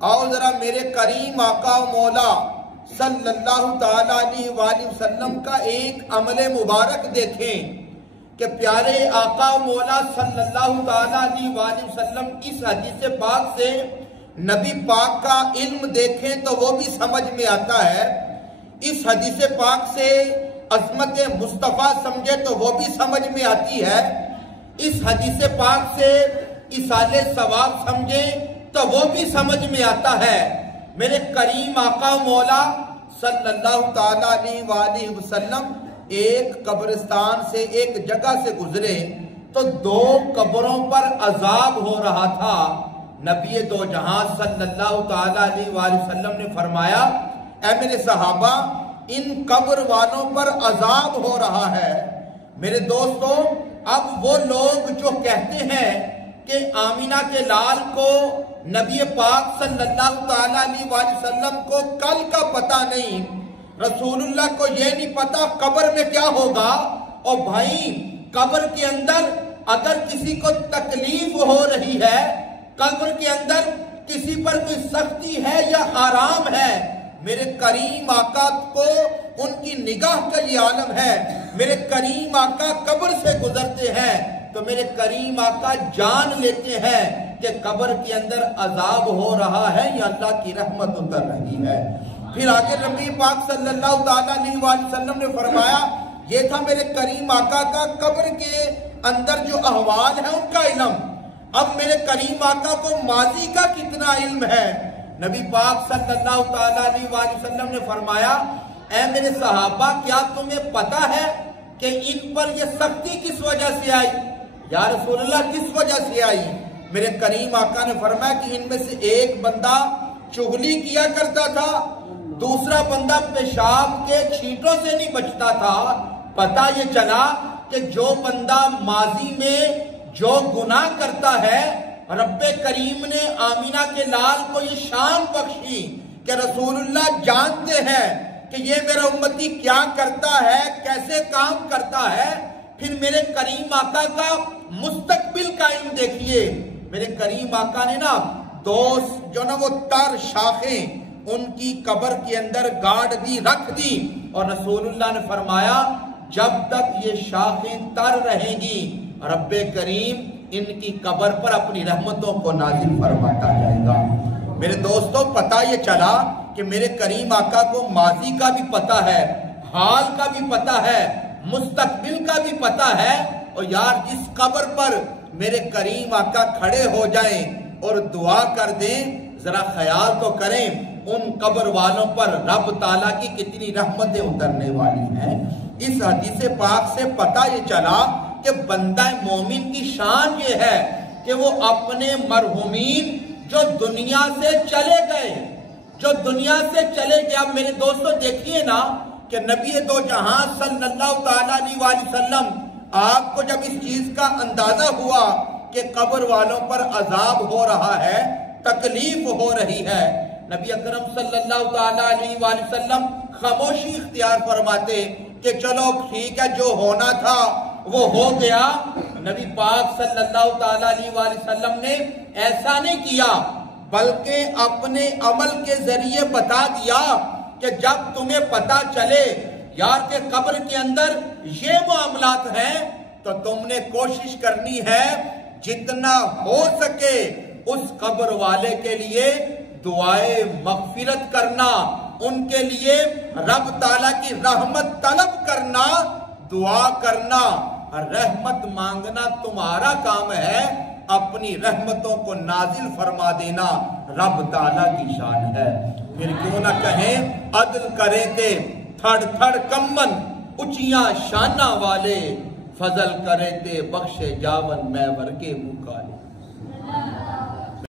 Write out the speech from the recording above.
آؤ ذرا میرے کریم آقا و مولا صلی اللہ تعالیٰ علیہ وآلہ وسلم کا ایک عمل مبارک دیکھیں کہ پیارے آقا و مولا صلی اللہ تعالیٰ علیہ وآلہ وسلم اس حدیث پاک سے نبی پاک کا علم دیکھیں تو وہ بھی سمجھ میں آتا ہے، اس حدیث پاک سے عظمت مصطفیٰ سمجھے تو وہ بھی سمجھ میں آتی ہے، اس حدیث پاک سے ایصال ثواب سمجھے تو وہ بھی سمجھ میں آتا ہے۔ میرے کریم آقا مولا صلی اللہ تعالیٰ علیہ وآلہ وسلم ایک قبرستان سے ایک جگہ سے گزرے تو 2 قبروں پر عذاب ہو رہا تھا۔ نبی دو جہاں صلی اللہ تعالیٰ علیہ وآلہ وسلم نے فرمایا، اے میرے صحابہ ان قبر والوں پر عذاب ہو رہا ہے۔ میرے دوستو، اب وہ لوگ جو کہتے ہیں کہ آمینہ کے لال کو نبی پاک صلی اللہ تعالیٰ علیہ وآلہ وسلم کو کل کا پتہ نہیں، رسول اللہ کو یہ نہیں پتا قبر میں کیا ہوگا، اور بھائی قبر کے اندر اگر کسی کو تکلیف ہو رہی ہے، قبر کے اندر کسی پر کوئی سختی ہے یا آرام ہے، میرے کریم آقا کو ان کی نگاہ کا یہ عالم ہے۔ میرے کریم آقا قبر سے گزرتے ہیں تو میرے کریم آقا جان لیتے ہیں کہ قبر کے اندر عذاب ہو رہا ہے یا اللہ کی رحمت اتر رہی ہے۔ پھر آگے نبی پاک صلی اللہ تعالیٰ علیہ وآلہ وسلم نے فرمایا، یہ تھا میرے کریم آقا کا قبر کے اندر جو احوال ہیں ان کا علم۔ اب میرے کریم آقا کو ماضی کا کتنا علم ہے؟ نبی پاک صلی اللہ تعالیٰ علیہ وآلہ وسلم نے فرمایا، اے میرے صحابہ کیا تمہیں پتا ہے کہ ان پر یہ سختی کس وجہ سے آئی؟ یا رسول اللہ کس وجہ سے آئی؟ میرے کریم آقا نے فرمایا کہ ان میں سے ایک بندہ چغلی کیا کرتا تھا، دوسرا بندہ پیشاب کے چھینٹوں سے نہیں بچتا تھا۔ پتہ یہ چلا کہ جو بندہ ماضی میں جو گناہ کرتا ہے، رب کریم نے آمینہ کے لال کو یہ شان بخشی کہ رسول اللہ جانتے ہیں کہ یہ میرا امتی کیا کرتا ہے، کیسے کام کرتا ہے۔ پھر میرے کریم آقا کا مستقبل کا علم دیکھیے، میرے کریم آقا نے نا جو نا وہ تر شاخیں ان کی قبر کے اندر گاڑ دی، رکھ دی، اور رسول اللہ نے فرمایا جب تک یہ شاخیں تر رہیں گی رب کریم ان کی قبر پر اپنی رحمتوں کو نازل فرماتا جائے گا۔ میرے دوستوں، پتہ یہ چلا کہ میرے کریم آقا کو ماضی کا بھی پتہ ہے، حال کا بھی پتہ ہے، مستقبل کا بھی پتہ ہے۔ اور یار جس قبر پر میرے کریم آقا کھڑے ہو جائیں اور دعا کر دیں، ذرا خیال تو کریں ان قبر والوں پر رب تعالیٰ کی کتنی رحمتیں اترنے والی ہیں۔ اس حدیث پاک سے پتہ یہ چلا کہ بندہ مومن کی شان یہ ہے کہ وہ اپنے مرحومین جو دنیا سے چلے گئے، اب میرے دوستوں دیکھیے نا کہ نبی دو جہاں صلی اللہ تعالیٰ علیہ وآلہ وسلم آپ کو جب اس چیز کا اندازہ ہوا کہ قبر والوں پر عذاب ہو رہا ہے، تکلیف ہو رہی ہے، نبی اکرم صلی اللہ تعالیٰ علیہ وآلہ وسلم خاموشی اختیار فرماتے کہ چلو ٹھیک ہے، جو ہونا تھا وہ ہو گیا۔ نبی پاک صلی اللہ تعالیٰ علیہ وآلہ وسلم نے ایسا نہیں کیا، بلکہ اپنے عمل کے ذریعے بتا دیا کہ جب تمہیں پتا چلے یار کہ قبر کے اندر یہ معاملات ہیں تو تم نے کوشش کرنی ہے جتنا ہو سکے اس قبر والے کے لیے دعائے مغفرت کرنا، ان کے لیے رب تعالیٰ کی رحمت طلب کرنا، دعا کرنا، رحمت مانگنا تمہارا کام ہے، اپنی رحمتوں کو نازل فرما دینا رب تعالیٰ کی شان ہے۔ پھر کیوں نہ کہیں عدل کرے تھے تھڑ تھڑ کمن اچیاں شانہ والے، فضل کرے تھے بخشے جاون میں ورگے مکالے۔